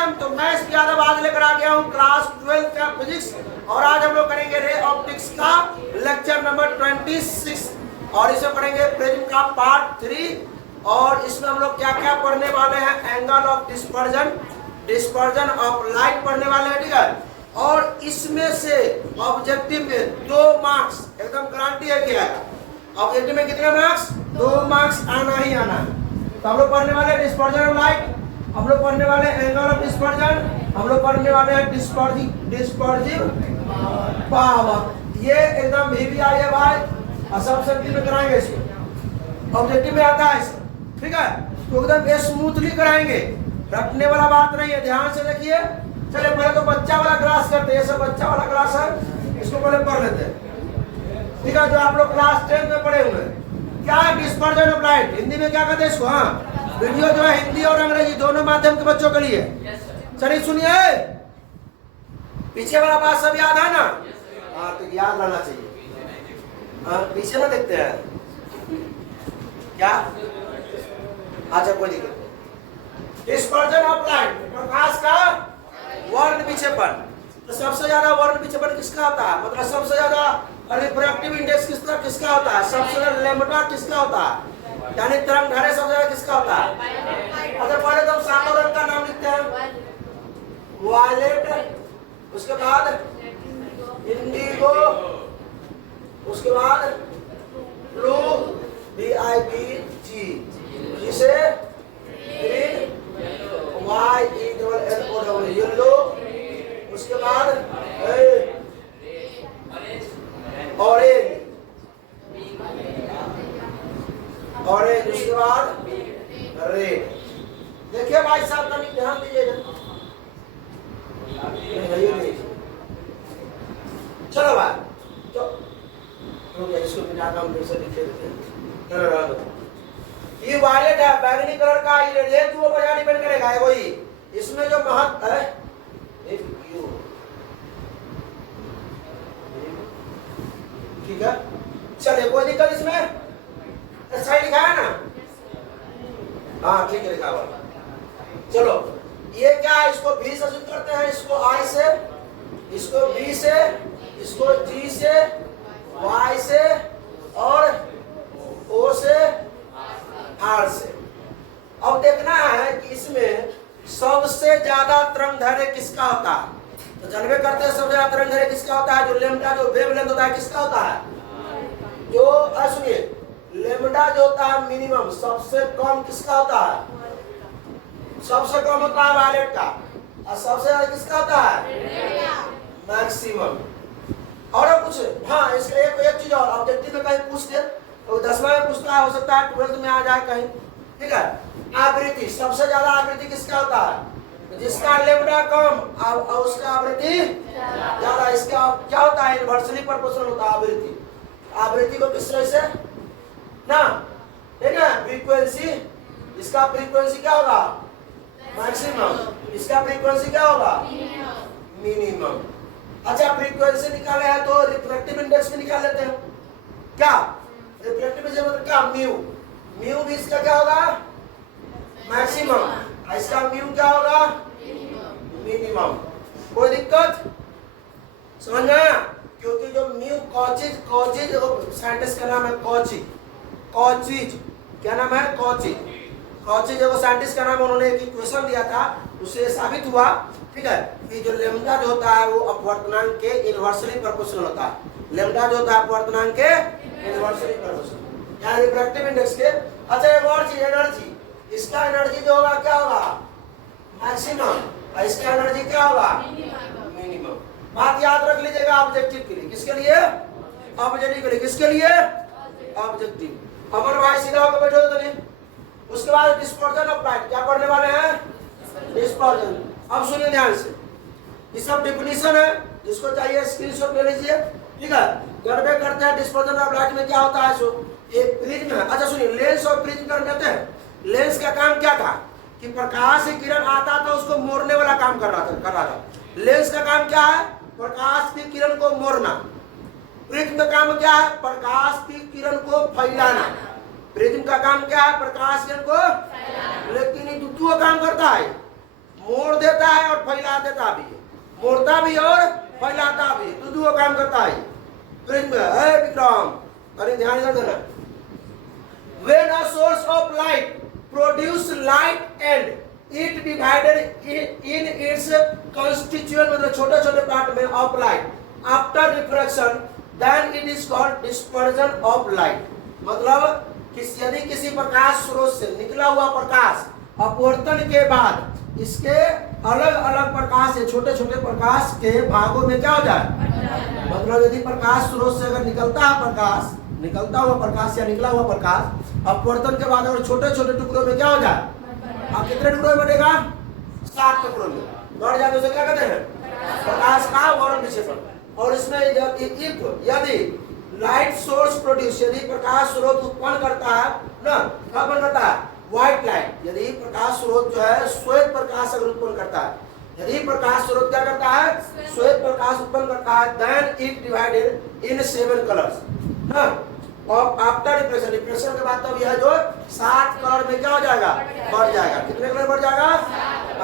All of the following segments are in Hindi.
एकदम। तो मैं इस यादव आज लेकर आ गया हूँ क्लास 12 का फिजिक्स, और आज हम लोग करेंगे रे ऑप्टिक्स का लेक्चर नंबर 26, और इसमें पढ़ेंगे प्रिज्म का पार्ट 3। और इसमें हम लोग क्या क्या पढ़ने वाले हैं, angle of dispersion, dispersion of light पढ़ने वाले हैं, ठीक है। और इसमें से ऑब्जेक्टिव में 2 मार्क्स एकदम गारंटी है कि आएगा। ऑब्जेक्टिव में कितने मार्क्स? 2 मार्क्स आना ही आना है। तो हम लोग पढ़ने वाले डिस्पर्जन ऑफ लाइट, हम लोग पढ़ने वाले एंगल ऑफ डिस्पर्जन, हम लोग पढ़ने वाले हैं डिस्पर्जिव पावर। ये एकदम VVI है भाई, और सब सब्जेक्ट में कराएंगे इसको, ऑब्जेक्टिव में आता है इसको, ठीक है। तो एकदम स्मूथली कराएंगे, रखने वाला बात नहीं है, ध्यान से देखिए। चलिए पहले तो बच्चा वाला क्लास करते हैं, ये सब बच्चा वाला क्लास है, इसको पहले पढ़ लेते हैं, ठीक है। जो आप लोग क्लास 10 में पढ़े हुए हैं, क्या डिस्पर्जन ऑफ लाइट, हिंदी में क्या कहते हैं इसको? हाँ, वीडियो जो है हिंदी और अंग्रेजी दोनों माध्यम के बच्चों के लिए। चलिए सुनिए, पीछे वाला बात सब याद है ना? हाँ, तो याद रहना चाहिए। हाँ, पीछे ना देखते हैं क्या? अच्छा, कोई दिक्कत नहीं। डिस्पर्जन ऑफ लाइट, प्रकाश का वर्ण विक्षेपण। तो सबसे ज्यादा वर्ण विक्षेपण किसका होता है? मतलब सबसे ज्यादा रिफ्रैक्टिव इंडेक्स किसका होता है? सबसे ज्यादा लैम्ब्डा किसका होता है? यानी तरंग दैर्ध्य सबसे ज्यादा किसका होता है? अच्छा, पहले तो हम सातों रंग का नाम लिखते हैं, वायलेट, उसके बाद इंडिगो, उसके बाद ब्लू BIBG, जिसे ग्रीन YELLO, येलो, उसके बाद ऑरेंज, ऑरेंज, उसके बाद रेड। देखिए भाई साहब, कभी ध्यान दीजिएगा। चलो भाई, तो इसको बिना हम जैसे लिखे देते हैं। ये वायलेट है, बैंगनी कलर का, ये तो ऊपर डिपेंड करेगा वही। इसमें जो महत्व है, ठीक है। चलिए, कोई दिक्कत इसमें? सही लिखा है ना? हाँ, ठीक है, लिखा हुआ। चलो, ये क्या है? इसको V से शुरू करते हैं, इसको I से, इसको B से, इसको G से, Y से, और O से, R से। अब देखना है कि इसमें सबसे ज्यादा तरंग दैर्ध्य किसका होता है। तो जानबे करते हैं सबसे ज्यादा तरंग दैर्ध्य किसका होता है? जो लैम्ब्डा, जो वेवलेंथ होता है, किसका होता है? जो सुनिए, लैम्ब्डा जो होता है मिनिमम, सबसे कम किसका होता है? सबसे कम होता है वायलेट का, और सबसे ज्यादा किसका होता है? मैक्सिमम। और कुछ? हाँ, इसके एक चीज और ऑब्जेक्टिव में कहीं पूछ दे तो 10वां में पूछता है, हो सकता है 12th में आ जाए कहीं, ठीक है। आवृत्ति, सबसे ज्यादा आवृत्ति किसका होता है? जिसका लैम्ब्डा कम और उसका आवृत्ति ज्यादा, इसका क्या होता है? इनवर्सली प्रोपोर्शनल होता है आवृत्ति। आवृत्ति को किस तरह से ना, ठीक है, फ्रीक्वेंसी, इसका फ्रीक्वेंसी क्या होगा? मैक्सिमम, इसका फ्रीक्वेंसी क्या होगा? मिनिमम। अच्छा, फ्रीक्वेंसी निकाले हैं तो रिफ्रैक्टिव इंडेक्स भी निकाल लेते हैं। क्या रिफ्रैक्टिव इंडेक्स मतलब क्या? म्यू भी इसका क्या होगा? मैक्सिमम, इसका म्यू क्या होगा? मिनिमम। कोई दिक्कत समझ में आया? क्योंकि जो म्यू कॉचिज साइंटिस्ट का नाम है कॉचिज, क्या नाम है? कॉचिज जो साइंटिस्ट का नाम, उन्होंने एक इक्वेशन दिया था, उससे साबित हुआ, ठीक है, कि जो लैम्ब्डा जो होता है वो अपवर्तनांक के इनवर्सली प्रोपोर्शनल होता है। लैम्ब्डा जो होता है अपवर्तनांक के इनवर्सली प्रोपोर्शनल, यानी रिफ्रैक्टिव इंडेक्स के। अच्छा, एक और चीज, एनर्जी, इसका एनर्जी जो होगा क्या होगा? मैक्सिमम, और इसका एनर्जी क्या होगा? मिनिमम। बात याद रख लीजिएगा ऑब्जेक्टिव के लिए। किसके लिए? ऑब्जेक्टिव के लिए। किसके लिए? ऑब्जेक्टिव। अमर भाई सीधा होकर बैठो तो नहीं। उसके बाद डिस्पर्जन ऑफ लाइट, क्या पढ़ने वाले हैं? डिस्पर्जन। अब सुनिए ध्यान से, ये सब डेफिनेशन है, जिसको चाहिए स्क्रीनशॉट ले लीजिए, ठीक है। गड़बड़ करते हैं डिस्पर्जन ऑफ लाइट में क्या होता है? सो एक प्रिज्म है। अच्छा सुनिए, लेंस और प्रिज्म कर देते हैं। लेंस का काम क्या था? कि प्रकाश की किरण आता था, उसको मोड़ने वाला काम कर रहा था। लेंस का काम क्या है? प्रकाश की किरण को मोड़ना। प्रिज्म का काम क्या है? प्रकाश की किरण को फैलाना। प्रिज्म का काम क्या है? प्रकाश किरण को, लेकिन ये दुद्दू काम करता है, मोड़ देता है और फैला देता भी है, मोड़ता भी और फैलाता भी, तो काम करता है प्रिज्म। है विक्रम, अरे ध्यान कर देना। When a source of light produce light and it divided in its constituent, मतलब छोटे छोटे पार्ट में of light, after refraction then it is called dispersion of light। मतलब यदि किसी प्रकाश स्रोत से निकला हुआ प्रकाश अपवर्तन के बाद इसके अलग अलग प्रकाश से छोटे छोटे प्रकाश के भागों में क्या हो जाए, मतलब यदि प्रकाश स्रोत से अगर निकलता है प्रकाश, निकलता हुआ प्रकाश या निकला हुआ प्रकाश अपवर्तन के बाद अगर छोटे छोटे टुकड़ों में क्या हो जाए, अब कितने टुकड़ों में बटेगा, 7 टुकड़ों में बढ़ जाए, उसे क्या कहते हैं, प्रकाश का वर्ण विक्षेपण। और इसमें यदि लाइट सोर्स प्रोड्यूस, यदि प्रकाश स्रोत उत्पन्न करता है ना, क्या उत्पन्न करता है, व्हाइट लाइट, यदि प्रकाश स्रोत जो है श्वेत प्रकाश अगर उत्पन्न करता है, यदि प्रकाश स्रोत क्या करता है, श्वेत प्रकाश उत्पन्न करता है, then it divided in 7 colours ना, और आफ्टर रिफ्रेक्शन, रिफ्रेक्शन के बाद तब यह जो 7 कलर में क्या हो जाएगा, बढ़ जाएगा। कितने कलर बढ़ जाएगा,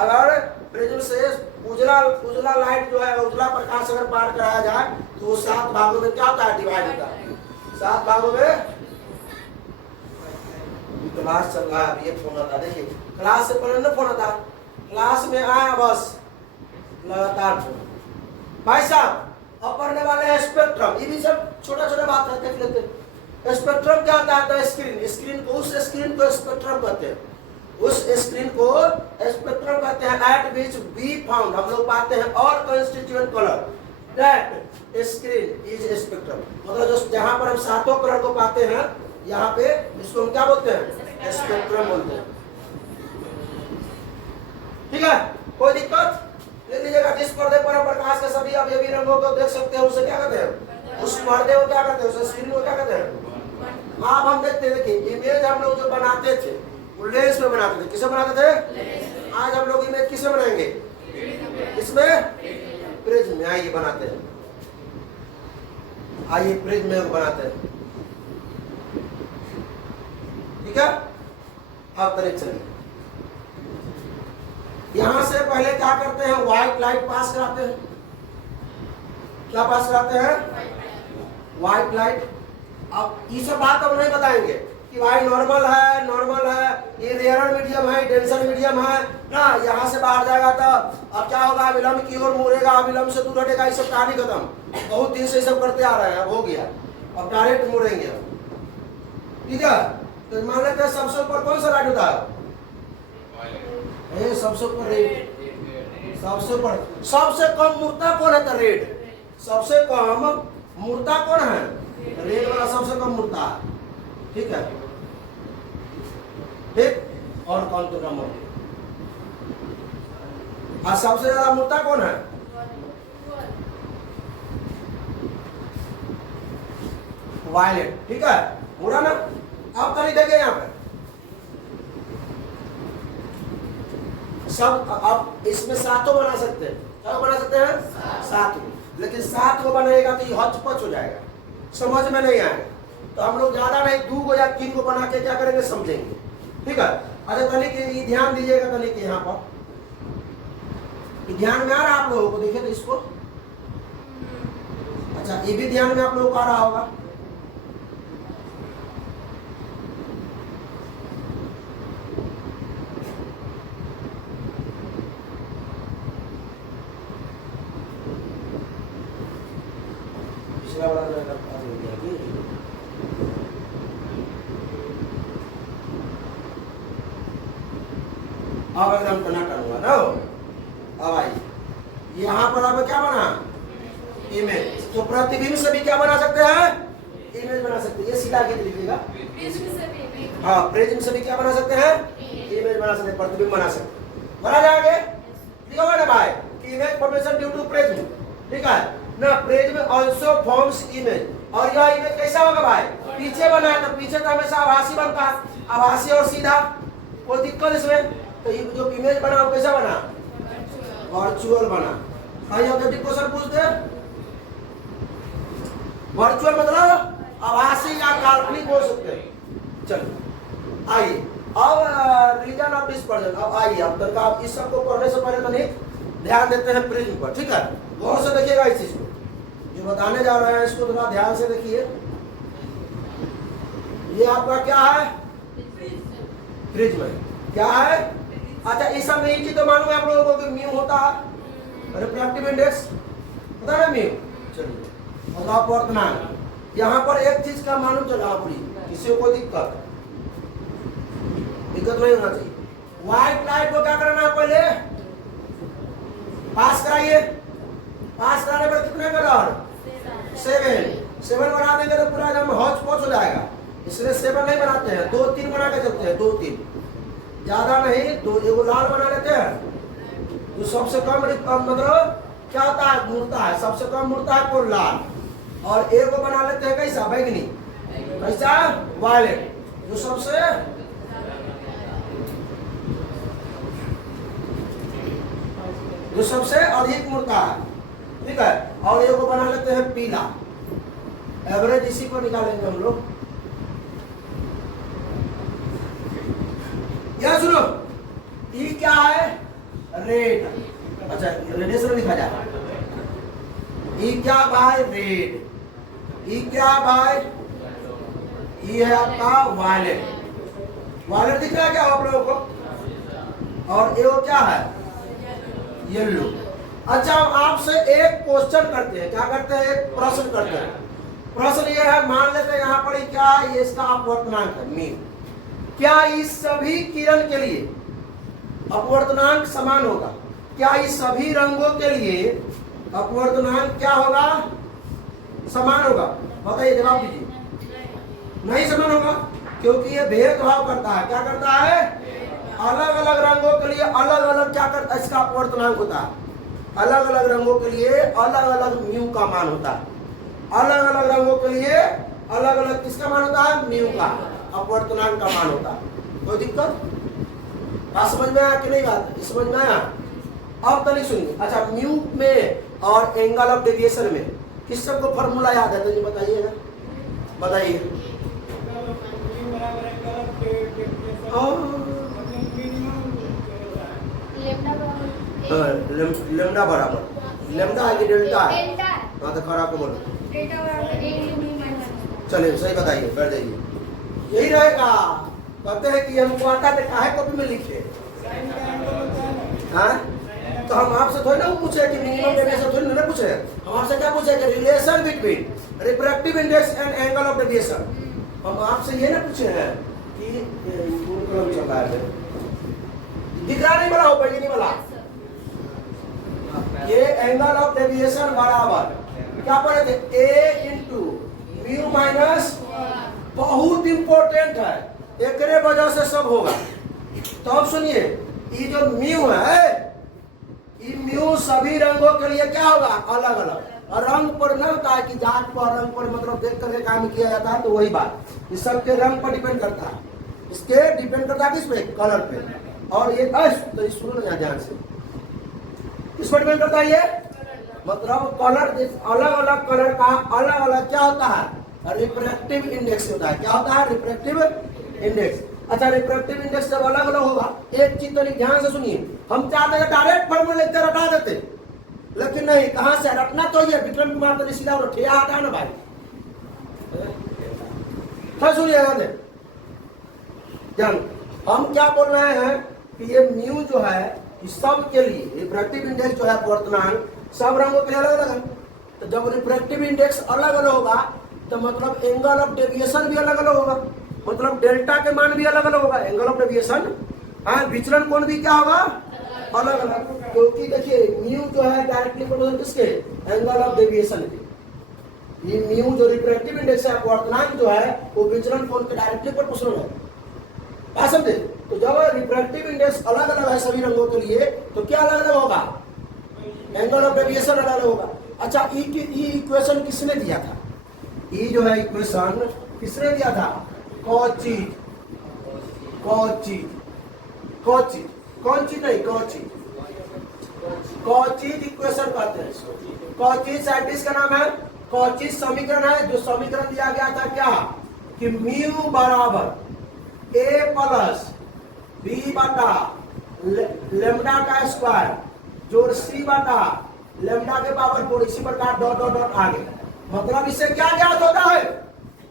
अगर प्रिज्म से उजला लाइट जो है, उजला प्रकाश अगर पार कराया जाए तो वो 7 भागों में क्या होता है, डिवाइड होता है, 7 भागों में। क्लास चल रहा है, ये फोन आता, देखिए क्लास से पहले ना फोन आता, क्लास में आया बस लगातार फोन। भाई साहब अब पढ़ने वाले हैं स्पेक्ट्रम, ये भी सब छोटा छोटा बात है, देख लेते हैं। स्पेक्ट्रम क्या होता है, स्क्रीन, स्क्रीन को, उस स्क्रीन को स्पेक्ट्रम कहते हैं, उस स्क्रीन को स्पेक्ट्रम कहते हैं। एट विच बी फाउंड, हम लोग पाते हैं और constituent colour, that screen is spectrum, मतलब जो जहां पर हम 7 कलर को पाते हैं, यहाँ पे इसको हम क्या बोलते हैं, स्पेक्ट्रम बोलते हैं। ठीक है, कोई दिक्कत ले लीजिएगा। जिस पर्दे पर हम प्रकाश के सभी अवयवी रंगों को देख सकते हैं उसे क्या कहते हैं, उस पर्दे को क्या कहते हैं, उस स्क्रीन को क्या कहते हैं। आप हम देखते हैं, देखिए इमेज हम लोग जो बनाते थे वो लेंस में बनाते थे, किसे बनाते थे, आज हम लोग इमेज किसे बनाएंगे, इसमें प्रिज्म में, आइए बनाते हैं, आइए प्रिज्म में बनाते हैं। ठीक है, अब तरीके चलिए, यहां से पहले क्या करते हैं, व्हाइट लाइट पास कराते हैं, क्या पास कराते हैं, व्हाइट लाइट। अब ये सब बात अब नहीं बताएंगे कि भाई नॉर्मल है, ये रेयर मीडियम है, डेंसर मीडियम है ना, यहाँ से बाहर जाएगा तो अब क्या होगा, विलंब की ओर मुड़ेगा, विलंब से दूर हटेगा, ये सब कहानी खत्म। बहुत दिन से सब करते आ रहे हैं, अब हो गया, अब डायरेक्ट मुड़ेंगे। ठीक है, तो मान लेते हैं सबसे ऊपर कौन सा लाइट होता है, सबसे ऊपर रेड, सबसे ऊपर, सबसे कम मुड़ता कौन है, तो रेड, सबसे कम मुड़ता कौन है, रेड वाला सबसे कम मुड़ता है। ठीक है, ठीक, और कौन तो कम होती, और सबसे ज्यादा मुड़ता कौन है, वायलेट। ठीक है, मुड़ा ना। अब कहीं देखे यहाँ पे सब, अब इसमें 7 बना सकते हैं, क्या बना सकते हैं, 7, लेकिन 7 को बनाएगा तो ये हचपच हो जाएगा, समझ में नहीं आएगा, तो हम लोग ज्यादा नहीं 2 या 3 को बना के क्या करेंगे, समझेंगे। ठीक है, अच्छा तनिक ये ध्यान दीजिएगा, तनिक यहाँ पर ध्यान में आ रहा है आप लोगों को, देखिए तो इसको, अच्छा ये भी ध्यान में आप लोगों को आ रहा होगा। अब एकदम टनाटन हुआ ना, अब आइए यहाँ पर अब क्या बना, इमेज, तो प्रतिबिंब से भी क्या बना सकते हैं, इमेज बना सकते हैं। ये सीधा आगे लिखिएगा, हाँ प्रिज्म से भी क्या बना सकते हैं, इमेज बना सकते हैं, प्रतिबिंब बना सकते हैं। बना जाएंगे, लिखा हुआ ना भाई, image formation due to prism. ठीक है ना, प्रिज्म आल्सो फॉर्म्स इमेज, और यह इमेज कैसा होगा भाई, पीछे बना है, तो पीछे तो हमेशा आभासी बनता है, आभासी और सीधा, कोई दिक्कत इसमें। तो ये जो इमेज बना वो कैसा बना, वर्चुअल बना। कहीं ऑब्जेक्टिव क्वेश्चन पूछते हैं, वर्चुअल मतलब आभासी या काल्पनिक हो सकते हैं। चलो आइए अब रीजन ऑफ डिस्पर्जन। अब आइए अब तक आप इस सब को पढ़ने से पहले तनिक ध्यान देते हैं प्रिज्म पर, ठीक है। गौर से देखिएगा इस चीज को, जो बताने जा रहे हैं इसको थोड़ा ध्यान से देखिए। ये आपका क्या है? प्रिज्म है। क्या है? अच्छा, इस सब में एक चीज तो मालूम है आप लोगों को कि म्यू होता है रिफ्रैक्टिव इंडेक्स, पता है म्यू। चलिए मतलब अपवर्तनांक, यहाँ पर एक चीज का मालूम चला पूरी, किसी को दिक्कत नहीं होना चाहिए। व्हाइट लाइट को क्या करना है? पहले पास कराइए। पास कराने पर कितने कलर? 7 बना देंगे तो पूरा एकदम हौच पौच हो जाएगा, इसलिए 7 नहीं बनाते हैं, 2-3 बना के चलते हैं, 2-3 ज्यादा नहीं। तो एगो लाल बना लेते हैं, जो सबसे कम मतलब क्या होता है? मुड़ता है, सबसे कम मुड़ता है कौन? लाल। और एक को बना लेते हैं कैसा? बैगनी। कैसा? वायलेट, जो सबसे अधिक मुड़ता है, ठीक है। और एक को बना लेते हैं पीला। एवरेज इसी पर निकालेंगे हम लोग। या सुनो, ई क्या है? रेड। अच्छा, रेडिएशन लिखा जाए। ई क्या भाई? रेड। ई क्या भाई? ई है आपका वायलेट। वायलेट दिख रहा है क्या आप लोगों को? और ये क्या है? येलो। अच्छा, हम आपसे एक क्वेश्चन करते हैं। क्या करते हैं? एक प्रश्न करते हैं। प्रश्न ये है, मान लेते हैं यहाँ पर क्या ये इसका अपवर्तनांक है मीन। क्या इस सभी किरण के लिए अपवर्तनांक समान होगा? क्या इस सभी रंगों के लिए अपवर्तनांक क्या होगा? समान होगा? बताइए, जवाब दीजिए। नहीं समान होगा, क्योंकि ये भेदभाव करता है। क्या करता है? अलग अलग रंगों के लिए अलग अलग क्या करता है? इसका अपवर्तनांक होता है। अलग अलग रंगों के लिए अलग अलग म्यू का मान होता है। अलग अलग रंगों के लिए अलग अलग किसका मान होता है? म्यू का अपवर्तनांक का मान होता है। कोई दिक्कत? बात समझ में आया कि नहीं? बात समझ में आया? अब तनिक सुनिए। अच्छा, म्यू में और एंगल ऑफ डेविएशन में किस सबको फॉर्मूला याद है? तो ये बताइएगा, बताइए। लेमडा बराबर लेमडा है कि डेल्टा है? हाँ तो खड़ा को बोलो। चलिए सही बताइए, कर जाइए। यही रहेगा। कहते हैं कि हमको आता है काहे कॉपी में लिखे। हाँ, तो हम आपसे थोड़ी ना पूछे कि मिनिमम डेविएशन, थोड़ी ना पूछे। हम आपसे क्या पूछे कि relation between refractive index and angle of deviation. हम आपसे ये ना पूछे हैं कि चल रहा है, दिख रहा नहीं? बड़ा हो पाएगी नहीं बड़ा। ये एंगल ऑफ डेविएशन बराबर क्या पढ़े थे? ए इंटू म्यू माइनस। बहुत इंपॉर्टेंट है, एक वजह से सब होगा। तो अब सुनिए, ये जो म्यू है, ये म्यू सभी रंगों के लिए क्या होगा? अलग अलग। और रंग पर न होता है कि जात पर, रंग पर मतलब देख करके काम किया जाता है, तो वही बात। इस सबके रंग पर डिपेंड करता है। इसके डिपेंड करता है किस पे? कलर पे। और ये तो सुनो ना ध्यान से, किस पर डिपेंड करता है? ये मतलब कलर, अलग अलग कलर का अलग अलग क्या होता है? रिफ्रैक्टिव इंडेक्स होता है। क्या होता है? Refractive index. अच्छा, रिफ्रैक्टिव इंडेक्स जब अलग अलग होगा, एक चीज तो ध्यान से सुनिए। हम चाहते हैं डायरेक्ट फॉर्मूला लिखते रटा देते, लेकिन नहीं। कहां से रटना? तो ये विक्रम कुमार तो सीधा ठिया हटा ना भाई। सुनिएगा ध्यान, हम क्या बोल रहे हैं कि ये म्यू जो है इस सब के लिए रिफ्रैक्टिव इंडेक्स जो है अपवर्तनांक सब रंगों के लिए अलग अलग है। तो जब रिफ्रैक्टिव इंडेक्स अलग अलग होगा तो मतलब एंगल ऑफ डेविएशन भी अलग अलग होगा। मतलब डेल्टा के मान भी अलग अलग होगा, एंगल ऑफ डेविएशन। हाँ, विचलन कोण भी क्या होगा? अलग अलग। क्योंकि देखिए म्यू जो है डायरेक्टली प्रोपोर्शनल किसके? एंगल ऑफ डेविएशन के। ये म्यू जो रिफ्रैक्टिव इंडेक्स है अपवर्तनांक जो है वो विचलन कोण के डायरेक्टली प्रोपोर्शनल है। बात समझे? तो जब रिफ्रैक्टिव इंडेक्स अलग अलग है सभी रंगों के लिए, तो क्या अलग अलग होगा? एंगल ऑफ डेविएशन अलग अलग होगा। अच्छा, ई इक्वेशन किसने दिया था? ई जो है इक्वेशन किसने दिया था? कॉची इक्वेशन कहते हैं इसको। कॉची साइंटिस्ट का नाम है। कॉची समीकरण है, जो समीकरण दिया गया था क्या? कि म्यू बराबर ए प्लस बी बटा लेमडा का स्क्वायर जोड़ सी बटा लेमडा के पावर 4, इसी प्रकार डॉट डॉट डॉट आगे। मतलब इससे क्या ज्ञात होता है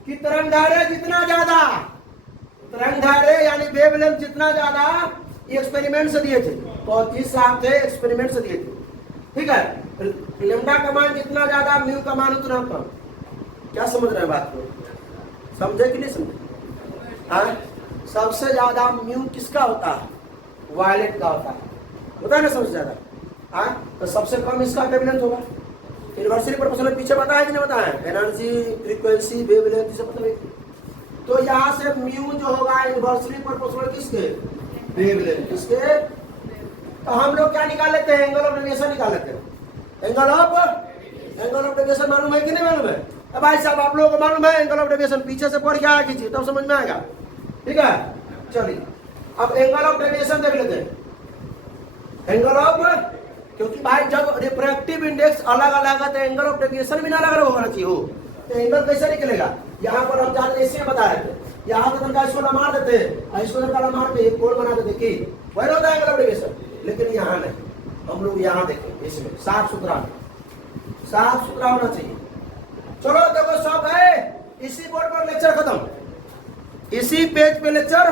कि तरंगदैर्घ्य जितना ज्यादा, तरंगदैर्घ्य यानी वेवलेंथ जितना ज्यादा, एक्सपेरिमेंट से दिए थे, 25 साहब थे, एक्सपेरिमेंट से दिए थे, ठीक है। लेमडा का मान जितना ज्यादा, म्यू का मान उतना कम। क्या समझ रहे हैं बात को? समझे कि नहीं समझे? हाँ, सबसे ज्यादा म्यू किसका होता है? वायलेट का होता है ना सबसे ज्यादा। हाँ, तो सबसे कम इसका वेवलेंथ होगा। यूनिवर्सिटी प्रोपोर्शनल पीछे बताया कि नहीं बताया? एनर्जी, फ्रीक्वेंसी, वेवलेंथ, सब बताइए। तो यहाँ से म्यू जो होगा यूनिवर्सिटी प्रोपोर्शनल किसके? वेवलेंथ किसके? तो हम लोग क्या निकाल लेते हैं? एंगल ऑफ डेविएशन निकाल लेते हैं। एंगल ऑफ डेविएशन मालूम है कि नहीं मालूम है? अब भाई साहब आप लोगों को मालूम है एंगल ऑफ डेविएशन? पीछे से पढ़ के आया कीजिए तब समझ में आएगा, ठीक है। चलिए अब एंगल ऑफ डेविएशन देख लेते हैं। एंगल ऑफ, क्योंकि भाई जब रिफ्रैक्टिव इंडेक्स अलग अलग है तो एंगल ऑफ डेविएशन भी अलग अलग होना चाहिए हो, तो एंगल कैसे निकलेगा? यहाँ पर हम जान ऐसे बता रहे थे, यहाँ पे तनका इसको मार देते, इसको तनका मार के एक कोण बना देते कि वही होता है एंगल ऑफ डेविएशन। लेकिन यहाँ नहीं, हम लोग यहाँ देखें, इसमें साफ सुथरा होना चाहिए। चलो देखो सब है, इसी बोर्ड पर लेक्चर खत्म, इसी पेज पे लेक्चर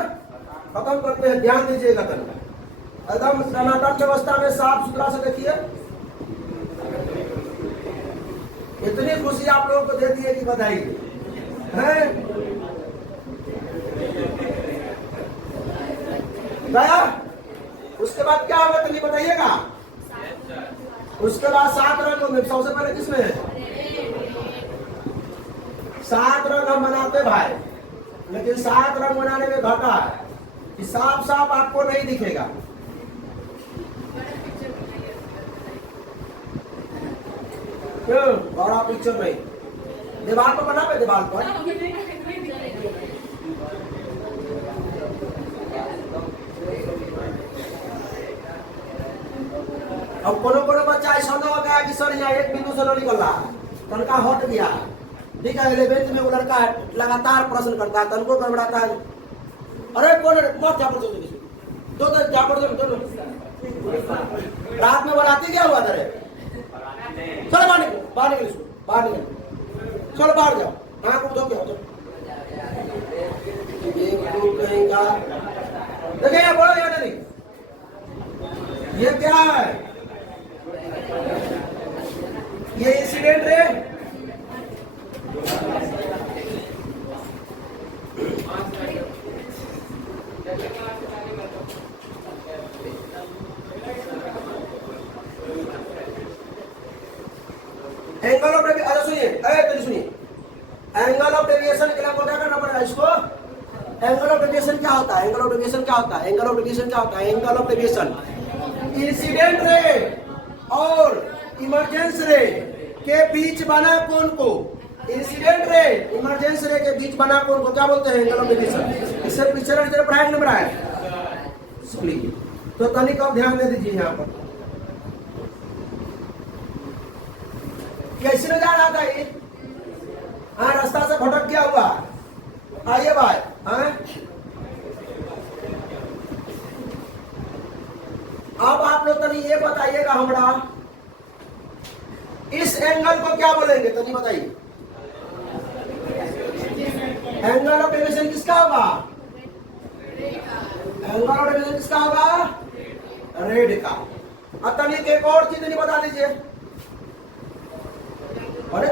खत्म करते हैं। ध्यान दीजिएगा तनका, एकदम सनातन व्यवस्था में साफ सुथरा से देखिए। इतनी खुशी आप लोगों को दे दी है कि बधाई है। गया उसके बाद क्या होगा तो बताइएगा। उसके बाद 7 रंग में सबसे पहले किसमें है? 7 रंग हम बनाते भाई, लेकिन 7 रंग बनाने में घाटा है कि साफ साफ आपको नहीं दिखेगा। क्यों? बड़ा पिक्चर नहीं, दीवार पर बना पे, दीवार पर अब कोनो बच्चा ऐसा हो गया कि सर यहाँ एक बिंदु से न निकल रहा, तनका हट गया, ठीक है। 11th में वो लड़का लगातार प्रश्न करता है, तनको गड़बड़ाता है। अरे कौन मत जा दो रात में बनाती क्या हुआ तेरे? चलो बाहर निकल, चलो बाहर जाओ, हाँ को धो के कहेगा। देखिए यहाँ बोलो, यहाँ नहीं, ये क्या है? ये incident ray, angle of deviation, अच्छा सुनिए, एंगल ऑफ डेविएशन के लिए आपको क्या करना पड़ेगा? इसको एंगल ऑफ डेविएशन क्या होता है? एंगल ऑफ डेविएशन क्या होता है? एंगल ऑफ डेविएशन क्या होता है? Angle of deviation incident ray और इमरजेंस रे के बीच बना कोण को, इंसिडेंट रे इमरजेंस रे के बीच बना कोण को क्या बोलते हैं? Angle of deviation. इससे पिक्चर की तरफ पढ़ाया नंबर आया, तो तनिक आप ध्यान दे दीजिए यहाँ पर। कैसे न जा रहा था ये? हाँ, रास्ता से भटक गया हुआ। आइए भाई, हाँ अब आप लोग तनी ये बताइएगा हमरा, इस एंगल को क्या बोलेंगे? तनी बताइए। एंगल ऑफ डेविएशन किसका होगा? एंगल ऑफ डेविएशन किसका होगा? रेड का। अब तनी एक और चीज नहीं बता दीजिए। अरे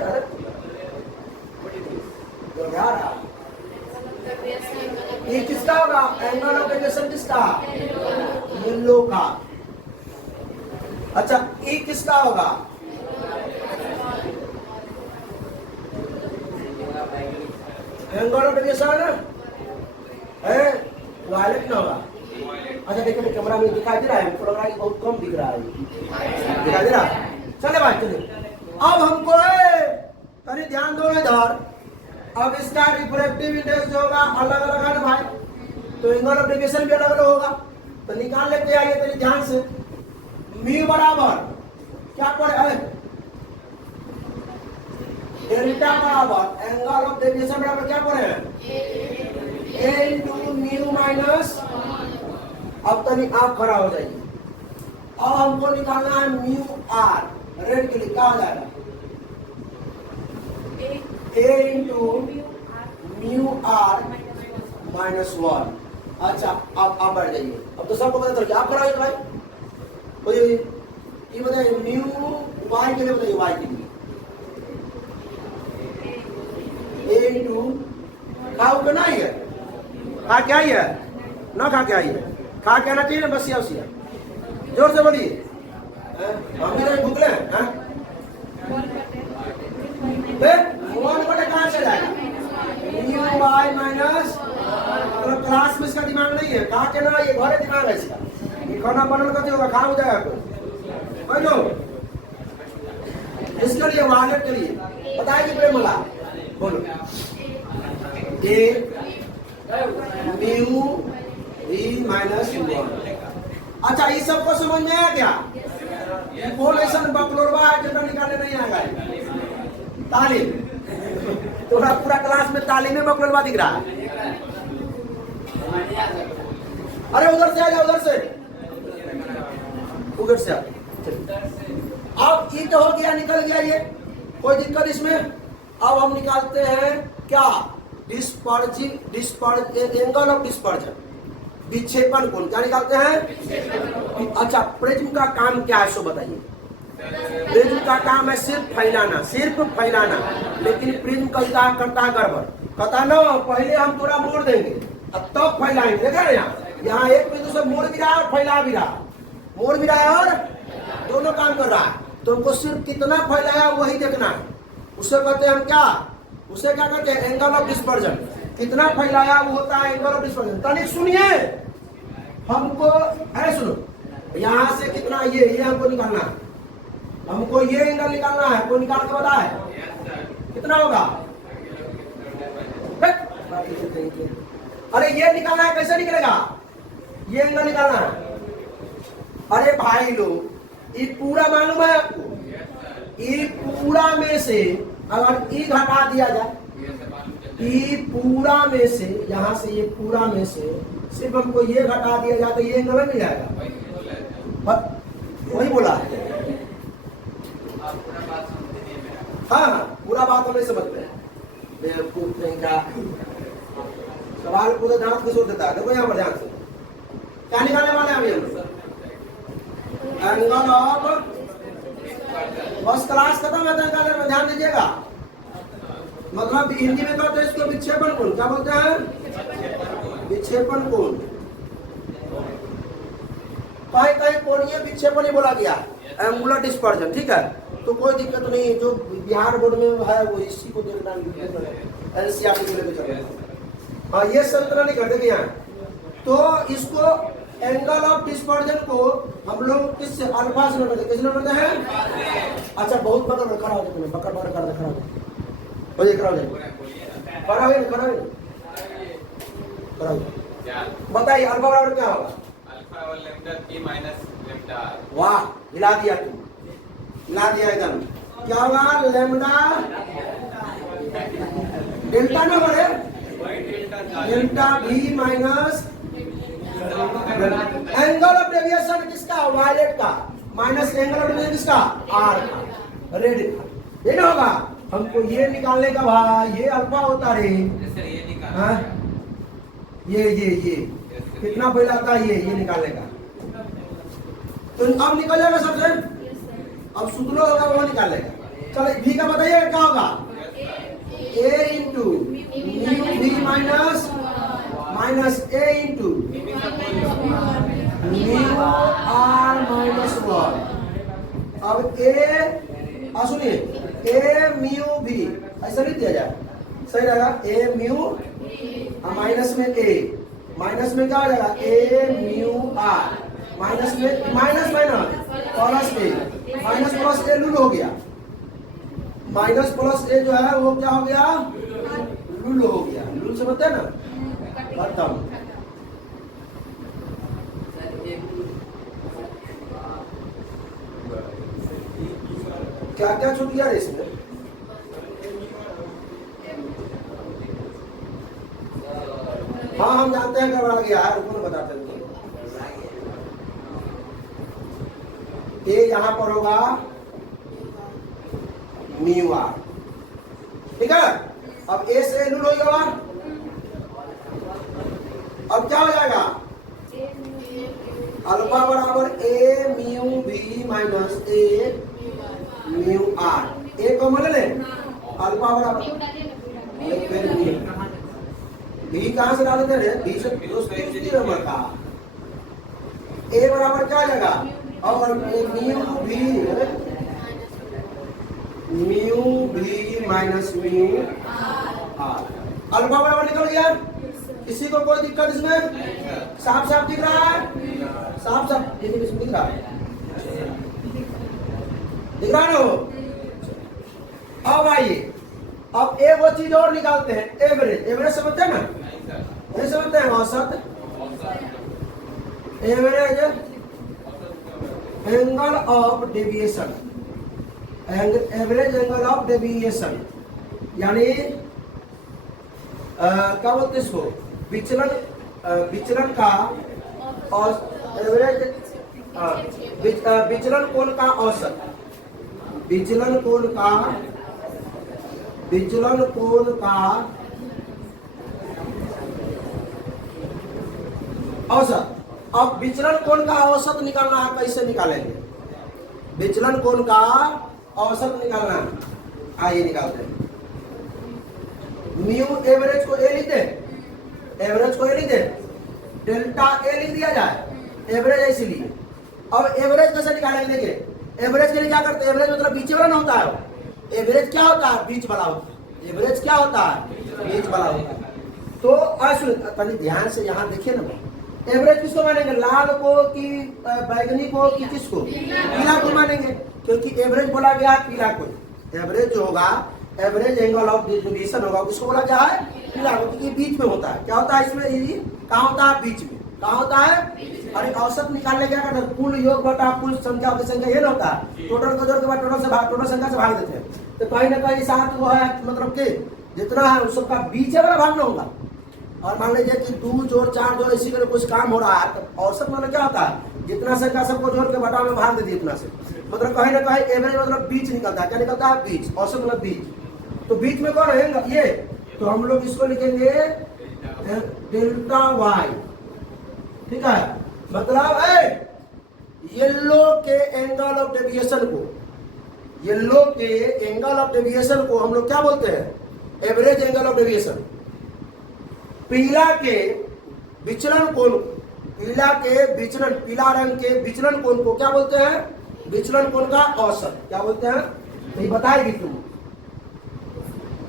यार, ये किसका होगा? एंगल ऑफ डेविएशन किसका? येलो का। अच्छा, ये किसका होगा? एंगल ऑफ डेविएशन है वायलेट ना होगा। अच्छा देखिए, कैमरा में दिखाई दे रहा है, फोटोग्राफी बहुत कम दिख रहा है, दिखाई दे रहा है। चले भाई चलिए, अब हमको कहीं ध्यान दो इधर। अब इसका रिफ्रैक्टिव इंडेक्स जो होगा अलग अलग है ना भाई, तो एंगल ऑफ डेविएशन भी अलग अलग होगा, तो निकाल लेते आइए तेरी ध्यान से। म्यू बराबर क्या पड़े? डेल्टा बराबर एंगल ऑफ डेविएशन बराबर क्या पड़े? ए इंटू म्यू माइनस अब तनी आप खड़ा हो जाइए। अब हमको निकालना है म्यू आर। रेड के लिए क्या हो जाएगा? ए इंटू म्यू आर माइनस 1। अच्छा अब आप बैठ जाइए। अब तो सबको पता चल गया। आप खड़ा हो भाई, बोलिए ये बताइए म्यू वाई के लिए बताइए, वाई के लिए ए इंटू खाओ ना ही है, खा क्या ही है ना, खा क्या ही है, खा क्या ना चाहिए ना, बस सिया जोर से बोलिए। हम भी भूख ले कहाँ से जाएगा? म्यू वाई माइनस, क्लास में इसका दिमाग नहीं है, कहा के ना ये घरे दिमाग है इसका। ये खाना बनल करते होगा, खा हो जाएगा कोई लो। इसके लिए वालेट के लिए बताएगी प्रेमला, बोलो ए म्यू वी माइनस 1। अच्छा ये सबको समझ में आया क्या? कौन ऐसा बकलोरवा है जो निकालने नहीं आएगा? तालीम, थोड़ा पूरा क्लास में तालीम में बकलोरवा दिख रहा है। अरे उधर से आ जाओ, उधर से आ। अब ये तो हो गया, निकल गया ये, कोई दिक्कत इसमें। अब हम निकालते हैं क्या? एंगल ऑफ डिस्पर्जन, विक्षेपण कोण। क्या निकालते हैं? अच्छा प्रिज्म का काम क्या है सो बताइए। प्रिज्म का काम है सिर्फ फैलाना, लेकिन प्रिज्म करता गड़बड़। कहता ना पहले हम थोड़ा मोड़ देंगे तब फैलाएंगे। देखा ना यहाँ एक प्रिज्म से मोड़ भी रहा है और फैला भी रहा है, मोड़ भी रहा है और दोनों काम कर रहा है। तो हमको सिर्फ कितना फैलाया वही देखना है। उसे कहते हैं हम क्या? उसे क्या कहते हैं? Angle of dispersion. कितना फैलाया वो होता है एंगल ऑफ डिस्पर्जन। तनिक सुनिए, हमको है सुनो, यहाँ से कितना ये हमको निकालना है। हमको ये एंगल निकालना है, कोई निकाल के बताए कितना होगा? अरे ये निकालना है, कैसे निकलेगा? ये एंगल निकालना है। अरे भाई लोग ये पूरा मालूम है आपको? ये पूरा में से अगर ई घटा दिया जाए, ये पूरा में से, यहाँ से ये पूरा में से सिर्फ हमको ये घटा दिया जाए तो ये एंगल मिल जाएगा। वही बोला है। हाँ पूरा बात हम नहीं समझते हैं। बेवकूफ नहीं का सवाल पूरे दांत घुस देता है। देखो यहाँ पर ध्यान से क्या निकालने वाले हैं अभी हम? एंगल ऑफ, बस क्लास खत्म है तो निकालने में ध्यान दीजिएगा। मतलब हिंदी में कहते हैं इसको विक्षेपण कोण। क्या बोलते हैं? विक्षेपण कोण। कहीं कहीं कोणीय विक्षेपण ही बोला गया, एंगुलर डिस्पर्जन। ठीक है, तो कोई दिक्कत नहीं। जो बिहार बोर्ड में है वो इसी को देखना, एनसीईआरटी को लेकर चलना। हाँ ये संतुलन नहीं करते यहाँ। तो इसको एंगल ऑफ डिस्पर्जन को हम लोग किससे? अल्फा से नोट करते। किससे नोट करते हैं? अच्छा बहुत बकर खड़ा हो जाते, बकर बकर कर खड़ा हो जाए, खड़ा हो जाए, खड़ा हो। बताइए अल्फा बराबर क्या होगा? अल्फा और lambda p minus lambda r। वाह हिला दिया तू, हिला दिया एकदम। क्या होगा? लैम्डा डेल्टा ना बोले, delta v minus angle of deviation किसका? वायलेट का, माइनस एंगल ऑफ डेविएशन किसका? r का, रेड का। ये ना होगा? हमको ये निकालने का भाई, ये अल्फा होता रे। हाँ ये कितना फैलाता है ये निकालने का। तो अब निकल जाएगा सबसे। अब सुतलो होगा वो निकाल लेगा। चलो भी का बताइए क्या होगा? A into B minus minus A into mu R minus 1। अब ए सुनिए, ए म्यू भी ऐसा नहीं दिया जाए, सही रहेगा। ए म्यू माइनस में ए, माइनस में क्या हो जाएगा? ए म्यू आर, माइनस में minus plus A, minus plus A lol हो गया। माइनस प्लस ए जो है वो क्या हो गया? लूल हो गया। लूल समझते हैं ना? खत्म। क्या क्या छूट गया इसमें? हाँ हम जानते हैं गड़बड़ा गया है, रुको बताते हैं। ए यहां पर होगा म्यू आर, ठीक है। अब ए से लूल हो गया, अब क्या हो जाएगा, अल्फा बराबर A mu B minus A mu R. A को मान ले, अल्फा बराबर बी कहां से डालते हैं, बी से दूसरी नंबर का। ए बराबर क्या आ जाएगा, और mu B minus mu R. Alpha बराबर निकल गया, किसी को कोई दिक्कत इसमें, साफ साफ दिख रहा है, साफ साफ दिख रहा है, दिख रहा है ना वो। अब आइए, अब एक वो चीज और निकालते हैं, एवरेज। एवरेज समझते हैं ना, ये समझते हैं, औसत। Average angle of deviation, average angle of deviation, यानी क्या बोलते हैं इसको, विचलन, विचलन का एवरेज, विचलन कोण का औसत, विचलन कोण का, विचलन कोण का औसत। अब विचलन कोण का औसत निकालना है, कैसे निकालेंगे, विचलन कोण का औसत निकालना है, आइए निकालते हैं। म्यू एवरेज को ए लिखते, एवरेज को ए लिखते, डेल्टा ए लिख दिया जाए, एवरेज है इसीलिए। अब एवरेज कैसे निकालेंगे, देखिए एवरेज के लिए क्या करते हैं, एवरेज मतलब बीच वाला ना होता है, एवरेज क्या होता है, बीच वाला होता है, एवरेज क्या होता है, बीच वाला होता है। तो सुनिए ध्यान से, यहाँ देखिए ना, एवरेज किसको मानेंगे, लाल को कि बैगनी को कि किसको, पीला को मानेंगे, क्योंकि एवरेज बोला गया है पीला को। एवरेज जो होगा, एवरेज एंगल ऑफ डिस्ट्रीब्यूशन होगा, किसको बोला गया है, पीला को, क्योंकि बीच में होता है। क्या होता है इसमें, कहाँ होता है, बीच में, कहाँ होता है। अरे औसत निकालने क्या करते हैं, कुल योग बटा कुल संख्या की संख्या, ये ना होता है, टोटल को जोड़ के बाद टोटल संख्या से भाग देते हैं। तो कहीं ना कहीं साथ वो है, मतलब कि जितना है उस सबका बीच वाला भाग ना होगा। और मान लीजिए कि 2 जोड़ 4 जोड़ इसी का कुछ काम हो रहा है, तो औसत मतलब क्या होता है, जितना संख्या सबको जोड़ के बटा में भाग दे दी इतना से, मतलब कहीं ना कहीं एवरेज मतलब बीच निकलता है। क्या निकलता है, बीच, औसत मतलब बीच। तो बीच में कौन रहेगा, ये, तो हम लोग इसको लिखेंगे डेल्टा वाई, ठीक है। मतलब येलो के एंगल ऑफ डेविएशन को, येलो के एंगल ऑफ डेविएशन को हम लोग क्या बोलते हैं, एवरेज एंगल ऑफ डेविएशन। पीला के विचलन कोण, पीला के विचलन, पीला रंग के विचलन कोण को क्या बोलते हैं, विचलन कोण का औसत क्या बोलते हैं, ये बताएगी तुम,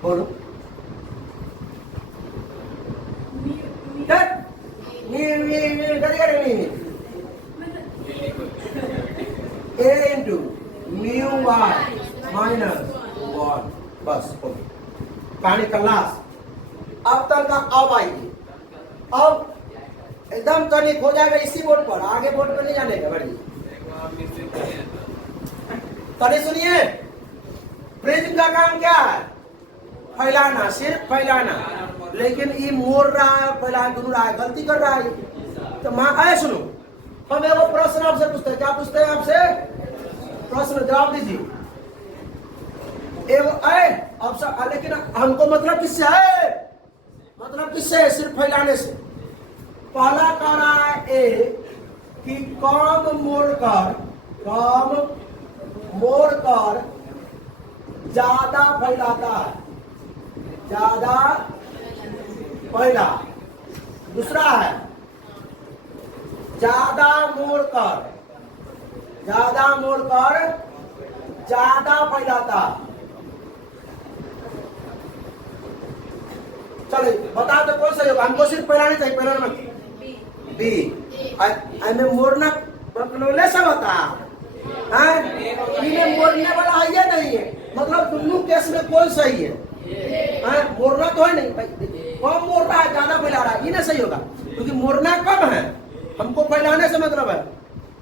बोलो। ए इंटू म्यू वाई माइनस 1, बस कहानी का लास्ट। अब तक का अब आएगी, अब एकदम कनिक हो जाएगा इसी बोर्ड पर, आगे बोर्ड पर नहीं जाने का। बढ़िए तनी सुनिए, प्रिज्म का काम क्या है, फैलाना, सिर्फ फैलाना, लेकिन ये मोड़ रहा है, फैला घूम रहा है, गलती कर रहा है। तो माँ आए सुनो, हम एगो प्रश्न आपसे पूछते हैं, क्या पूछते हैं आपसे, प्रश्न जवाब दीजिए। एगो ऑप्शन, लेकिन हमको मतलब किससे है, मतलब किससे, सिर्फ फैलाने से। पहला कह रहा है ए कि कम मोड़कर ज्यादा फैलाता है, ज्यादा फैला। दूसरा है ज्यादा मोड़कर ज्यादा फैलाता। चलो बता दो कौन सा होगा, हमको सिर्फ फैलाने चाहिए, फैलाना मत। बी, में मोड़ना मतलब सब होता है, में मोड़ने वाला है ये नहीं है, मतलब दोनों केस में कौन सही है, मोड़ना तो है नहीं भाई, कम मोड़ रहा है ज्यादा फैला रहा है, ये ना सही होगा, क्योंकि मोड़ना कम है, हमको फैलाने से मतलब है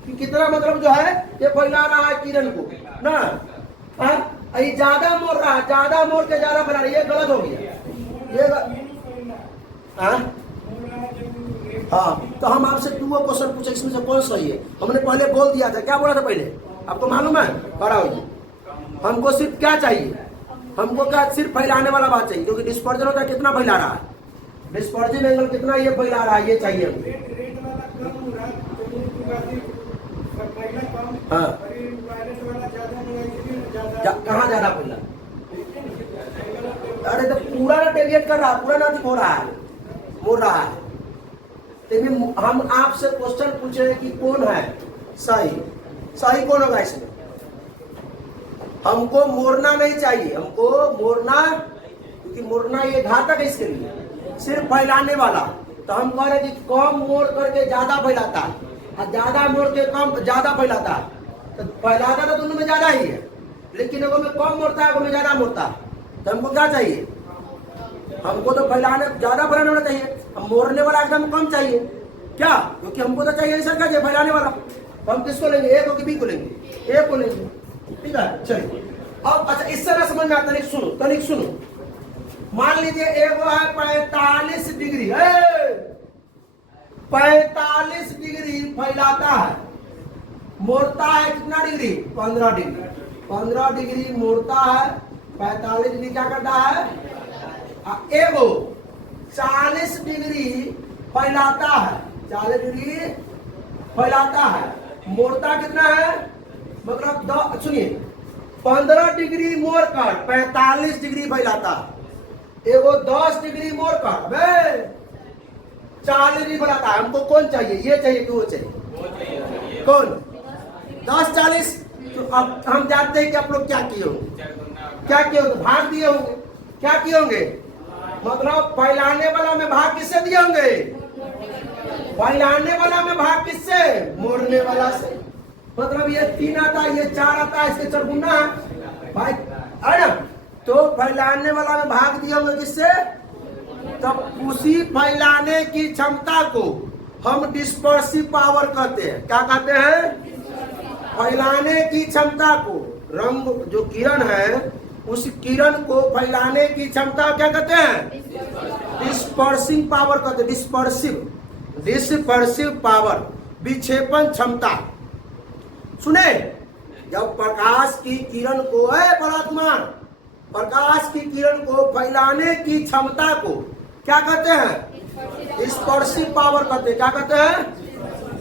कि कितना, मतलब जो है ये फैला रहा है किरण को ना, ये ज्यादा मोड़ रहा है, ज्यादा मोड़ के ज्यादा फैला रहा है, ये गलत हो गया ये। हाँ, तो हम आपसे 2 क्वेश्चन पूछे, इसमें से कौन सही है। हमने पहले बोल दिया था, क्या बोला था पहले, आपको मालूम है? पढ़ाओ ये। हमको सिर्फ क्या चाहिए, हमको क्या सिर्फ फैलाने वाला बात चाहिए, क्योंकि डिस्पर्जन होता है कितना फैला रहा है, डिस्पर्सिव एंगल कितना ये फैला रहा है, ये चाहिए हमको। हाँ कहाँ ज्यादा फैला? अरे तो पूरा ना डेविएट कर रहा, पूरा ना हो रहा है, मोड़ रहा है। तो हम आपसे क्वेश्चन पूछे कि कौन है सही, सही कौन होगा इसमें? हमको मोड़ना नहीं चाहिए, हमको मोड़ना, क्योंकि मोड़ना ये घातक है इसके लिए, सिर्फ फैलाने वाला। तो हम कह रहे कि कम मोड़ करके ज्यादा फैलाता है, और ज्यादा मोड़ के कम ज्यादा फैलाता है। तो फैलाता तो दोनों में ज्यादा ही है, लेकिन एगो में कम मोड़ता है, एगो में ज्यादा मोड़ता है। तो हमको क्या चाहिए? हमको तो फैलाने ज्यादा फैलाने वाला चाहिए, हम मोड़ने वाला एकदम कम चाहिए। क्या? क्योंकि हमको तो चाहिए ऐसा क्या चाहिए, फैलाने वाला। तो हम किसको लेंगे? ए को कि बी को लेंगे? ए को लेंगे। ठीक है, चलिए अब अच्छा इससे ना समझ में आता, तनिक सुनो, तनिक सुनो। मान लीजिए एगो है 45 डिग्री, 45 डिग्री फैलाता है, मोड़ता है कितना डिग्री? 15 डिग्री। 15 डिग्री मोड़ता है, 45 डिग्री क्या करता है? एगो 40 डिग्री फैलाता है, 40 डिग्री फैलाता है, मोड़ता कितना है? मतलब सुनिए, 15 डिग्री मोड़ कर 45 डिग्री फैलाता है, एगो 10 डिग्री मोड़ कर 40 डिग्री फैलाता है। हमको कौन चाहिए? ये चाहिए कि वो चाहिए? कौन? 10 40। तो अब हम जानते हैं कि आप लोग क्या किए होंगे, क्या किए होंगे? भाग दिए होंगे। क्या किए होंगे? मतलब फैलाने वाला में भाग किससे दिए होंगे? फैलाने वाला में भाग किससे? मोड़ने वाला से। मतलब ये 3 आता है, ये 4 आता है, इसके चरगुना भाई है ना। तो फैलाने वाला में भाग दिए होंगे किससे? तब उसी फैलाने की क्षमता को हम डिस्पर्सिव पावर कहते हैं। क्या कहते हैं? फैलाने की क्षमता को, रंग जो किरण है उस किरण को फैलाने की क्षमता क्या कहते हैं? डिस्पर्सिंग पावर कहते हैं। डिस्पर्सिव पावर, विक्षेपण क्षमता। सुने, जब प्रकाश की किरण को प्रकाश की किरण को फैलाने की क्षमता को क्या कहते हैं? डिस्पर्सिव पावर कहते हैं। क्या कहते हैं?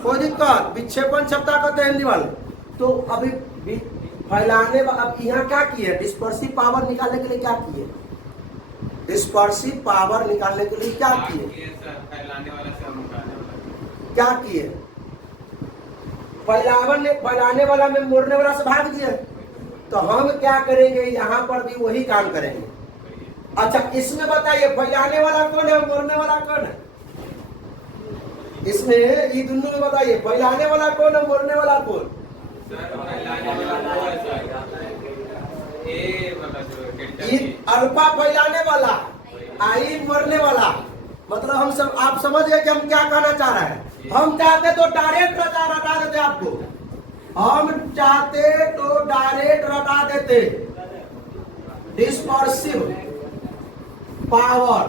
कोई दिक्कत? विक्षेपण क्षमता कहते हैं हिंदी वाले। तो अभी फैलाने, अब यहाँ क्या किए? डिस्पर्सिव पावर निकालने के लिए क्या किए? डिस्पर्सिव पावर निकालने के लिए क्या किए? क्या किए? फैलाने वाला में मोड़ने वाला से भाग दिए। तो हम क्या करेंगे? यहाँ पर भी वही काम करेंगे। अच्छा इसमें बताइए, फैलाने वाला कौन है, मोड़ने वाला कौन है? इसमें ये दोनों में बताइए, फैलाने वाला कौन है, मोड़ने वाला कौन? अल्फा फैलाने वाला, आई मोड़ने वाला। मतलब हम सब, आप समझ गए कि हम क्या कहना चाह रहे हैं? हम चाहते तो डायरेक्ट रटा देते आपको, हम चाहते तो डायरेक्ट रटा देते। डिस्पर्सिव पावर,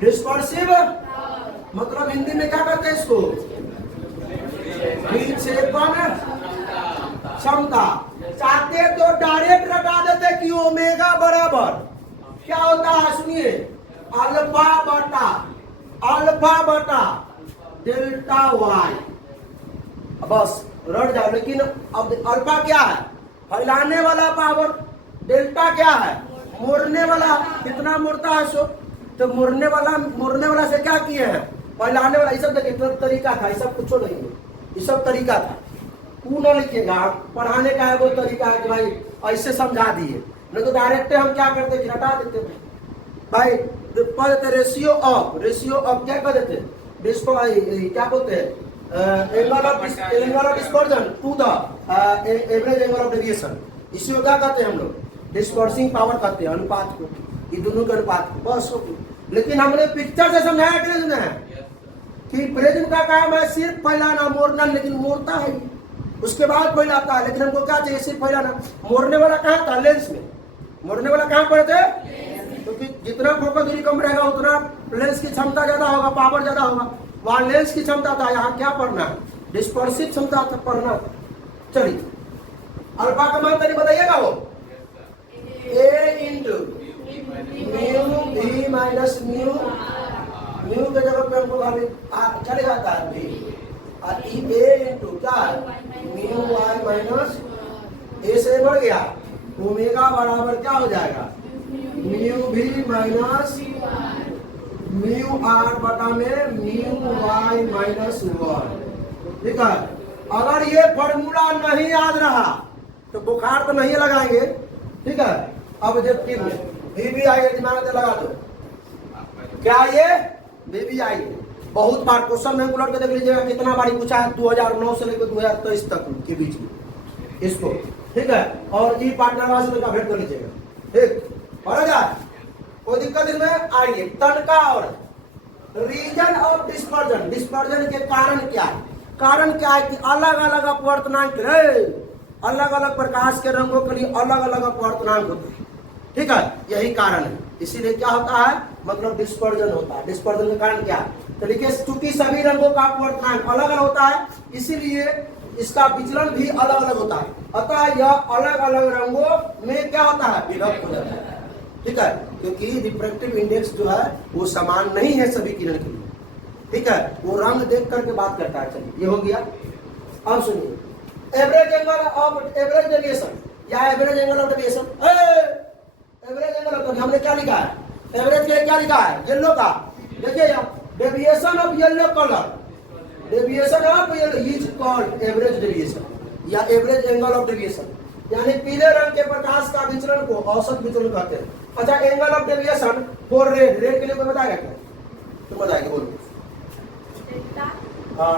डिस्पर्सिव मतलब हिंदी में क्या कहते हैं इसको? विक्षेपण क्षमता। चाहते तो डायरेक्ट रटा देते कि ओमेगा बराबर क्या होता है? सुनिए, अल्फा बटा डेल्टा वाई। बस रट जाओ। लेकिन अब अल्फा क्या है? फैलाने वाला पावर। डेल्टा क्या है? मोड़ने वाला, कितना मोड़ता है सो। तो मोड़ने वाला से क्या किए हैं? फैलाने वाला। ये सब देखिए तरीका था, ये सब कुछ नहीं है, ये सब तरीका था। तू न लिखिएगा, पढ़ाने का है वो तरीका है कि भाई ऐसे समझा दिए, नहीं तो डायरेक्ट हम क्या करते कि हटा देते भाई। पढ़ देते रेशियो ऑफ क्या कर देते? क्या बोलते हैं? Angle of dispersion to the average angle of deviation. इसी को क्या कहते हैं हम लोग? डिस्पर्सिंग पावर कहते हैं, अनुपात को, ये दोनों के अनुपात को। बस लेकिन हमने पिक्चर से समझाया कि नहीं समझाया कि प्रिज्म का काम है सिर्फ फैलाना, मोड़ना, लेकिन मोड़ता है उसके बाद फैलाता है। लेकिन हमको क्या चाहिए? सिर्फ फैलाना। मोड़ने वाला कहाँ था? लेंस में। मोड़ने वाला कहाँ पर थे? क्योंकि जितना फोकस दूरी कम रहेगा उतना लेंस की क्षमता ज्यादा होगा, पावर ज्यादा होगा। वहां लेंस की क्षमता था, यहाँ क्या पढ़ना? डिस्पर्सिव क्षमता था पढ़ना। चलिए अल्फा का मान तरी बताइएगा वो ए into mu B minus mu, mu के जगह पे हमको खाली चले जाता है भी, और ए इंटू क्या है म्यू वाई माइनस ए से बढ़ गया ओमेगा बराबर क्या हो जाएगा mu B minus mu R बटा में म्यू वाई माइनस 1। ठीक है, अगर ये फॉर्मूला नहीं याद रहा तो बुखार तो नहीं लगाएंगे। ठीक है, अब ऑब्जेक्टिव में भी आइए, दिमाग में लगा दो क्या ये भी आइए। बहुत बार क्वेश्चन में उलट के देख लीजिएगा कितना बारी पूछा है 2009 से लेकर 2023 तक के बीच में इसको। ठीक है, और ई पार्टनर से भेंट कर लीजिएगा। ठीक और जाए कोई दिक्कत इसमें आइए। तनका और रीजन ऑफ डिस्पर्जन, डिस्पर्जन के कारण क्या है? कारण क्या है कि अलग अलग अपवर्तनांक अलग अलग प्रकाश के रंगों के लिए अलग अलग अपवर्तनांक होते हैं। ठीक है, यही कारण है, इसीलिए क्या होता है मतलब डिस्पर्जन होता है। डिस्पर्जन के कारण क्या है तो देखिए चूंकि सभी रंगों का अपवर्तनांक अलग अलग होता है इसीलिए इसका विचलन भी अलग अलग होता है, अतः यह अलग अलग रंगों में क्या होता है विभक्त हो जाता है। ठीक है, क्योंकि रिफ्रैक्टिव इंडेक्स जो है वो समान नहीं है सभी किरण के लिए। ठीक है, वो रंग देख करके बात करता है। चलिए ये हो गया। अब सुनिए average angle of average deviation या average angle of deviation. Average angle of हमने क्या लिखा है एवरेज के लिए क्या लिखा है येलो का। देखिए यहाँ deviation of yellow colour, deviation of yellow is called average deviation या एवरेज एंगल ऑफ डेविएशन, यानी पीले रंग के प्रकाश का विचलन को औसत विचलन कहते हैं। अच्छा angle of deviation for red, red के लिए कोई बताएगा क्या? तो बताएगा बोलो।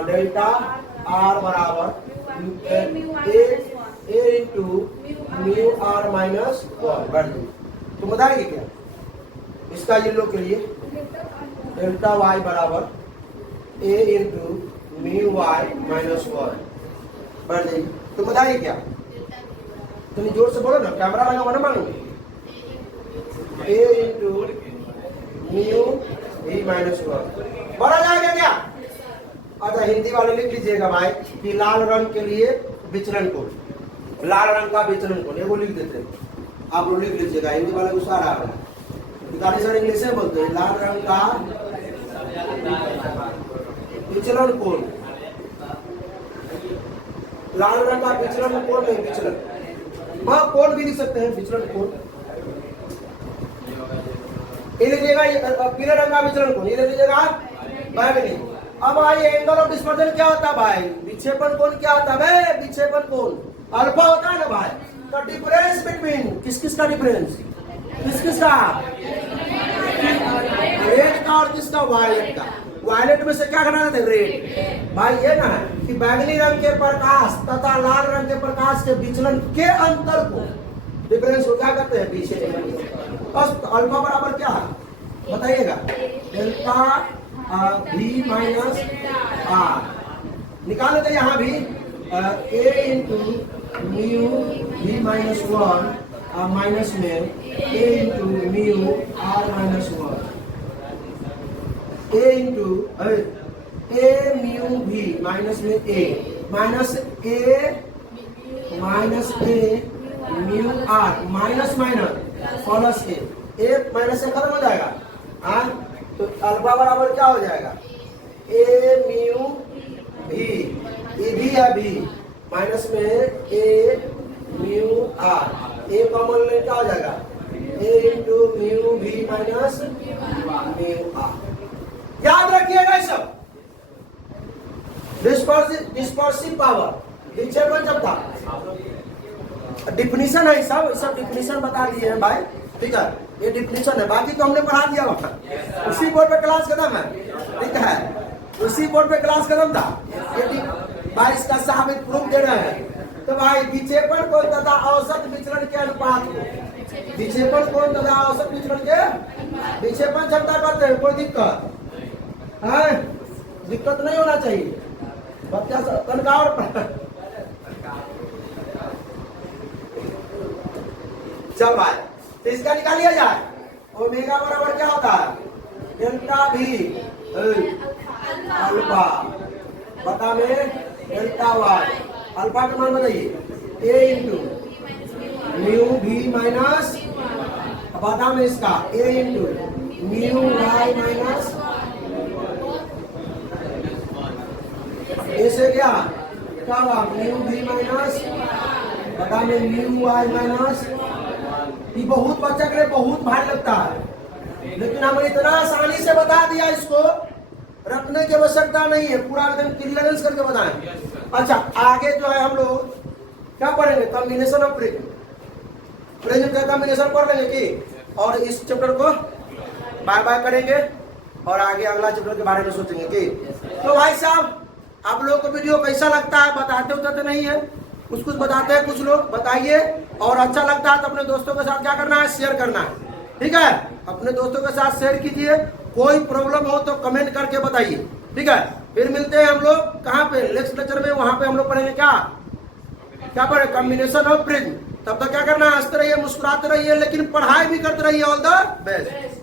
डेल्टा आर बराबर ए इंटू म्यू आर माइनस 1 बढ़ जाए। तो बताएंगे क्या इसका येलो के लिए डेल्टा वाई बराबर ए इंटू म्यू वाई माइनस 1 बढ़ जाइए। तो बताइए क्या तुम जोर से बोलो ना, कैमरा लगा हुआ ना मालूम। ए इंटू म्यू वी माइनस 1 बढ़ा जाएगा क्या? अच्छा हिंदी वाले लिख लीजिएगा भाई कि लाल रंग के लिए विचलन कोण, लाल रंग का विचलन कोण, ये वो लिख देते हैं आप लोग लिख लीजिएगा। हिंदी वाले को सारा आ रहा है, सर इंग्लिश में बोलते हैं लाल रंग का विचलन कोण, लाल रंग का विचलन कोण नहीं विचलन, हाँ कोण भी लिख सकते हैं विचलन कोण। ये लीजिएगा पीले रंग का विचलन कोण, ये लीजिएगा बैगनी। अब आइए एंगल ऑफ डिस्पर्जन क्या होता है भाई, विक्षेपण कोण क्या होता है भाई, विक्षेपण कोण अल्फा होता है ना भाई। तो डिफरेंस बिटवीन किस किस का डिफरेंस, किस किस का रेड का और किसका वायलेट का। वायलेट में से क्या घटाना था रेड भाई, ये ना है कि बैगनी रंग के प्रकाश तथा लाल रंग के प्रकाश के विचलन के अंतर को डिफरेंस को क्या करते हैं पीछे। बस अल्फा बराबर क्या है बताइएगा डेल्टा भी माइनस आर निकाल लेते यहाँ भी A into mu B minus 1 minus में A into mu R minus 1 A into A mu B minus में A minus A mu R minus minus plus A minus से खत्म हो जाएगा। हाँ तो अल्फा बराबर क्या हो जाएगा ए म्यू भी, ये भी है भी माइनस में ए म्यू आर, ए कॉमन ले क्या हो जाएगा ए into mu B minus mu R. याद रखिएगा सब डिस्पर्सिव पावर विक्षेपण क्षमता डिफिनीशन है, सब डिफिनीशन बता दिए हैं भाई। ठीक है ये डिफिनीशन है, बाकी तो हमने पढ़ा दिया वहाँ उसी बोर्ड पे क्लास खत्म है। ठीक है उसी बोर्ड पे क्लास खत्म था, ये भाई इसका साबित प्रूफ दे रहे हैं। तो भाई विक्षेपण कोण तथा औसत विचलन के अनुपात को, विक्षेपण कोण तथा औसत विचलन के विक्षेपण क्षमता करते हैं। कोई दिक्कत है? दिक्कत नहीं होना चाहिए बच्चा तनका और चल भाई तो इसका निकालिए जाए ओमेगा बराबर क्या होता है डेल्टा भी अल्फा बटा में डेल्टा वाई अल्फा का मान बताइए ए इंटू म्यू भी माइनस, अब आता में इसका ए इंटू म्यू वाई माइनस, ऐसे क्या होगा म्यू भी माइनस बता में म्यू वाई माइनस। ये बहुत बच्चा के लिए बहुत भारी लगता है, लेकिन हमने इतना आसानी से बता दिया, इसको रखने की आवश्यकता नहीं है, पूरा एकदम क्लियरेंस करके बताएं। अच्छा आगे जो है हम लोग क्या पढ़ेंगे, कॉम्बिनेशन ऑफ प्रेजेंट, प्रेजेंट का कॉम्बिनेशन पढ़ लेंगे कि, और इस चैप्टर को बाय बाय करेंगे और आगे अगला चैप्टर के बारे में सोचेंगे कि। तो भाई साहब आप लोगों को वीडियो कैसा लगता है, बताते होते तो नहीं है, कुछ कुछ बताते हैं कुछ लोग, बताइए। और अच्छा लगता है तो अपने दोस्तों के साथ क्या करना है, शेयर करना है, ठीक है। अपने दोस्तों के साथ शेयर कीजिए, कोई प्रॉब्लम हो तो कमेंट करके बताइए, ठीक है। फिर मिलते हैं हम लोग कहाँ पे, नेक्स्ट लेक्चर में, वहां पे हम लोग पढ़ेंगे क्या पढ़े, कॉम्बिनेशन ऑफ प्रिज्म। तब तक क्या करना है, हंसते रहिए, मुस्कुराते रहिए, लेकिन पढ़ाई भी करते रहिए। All the best.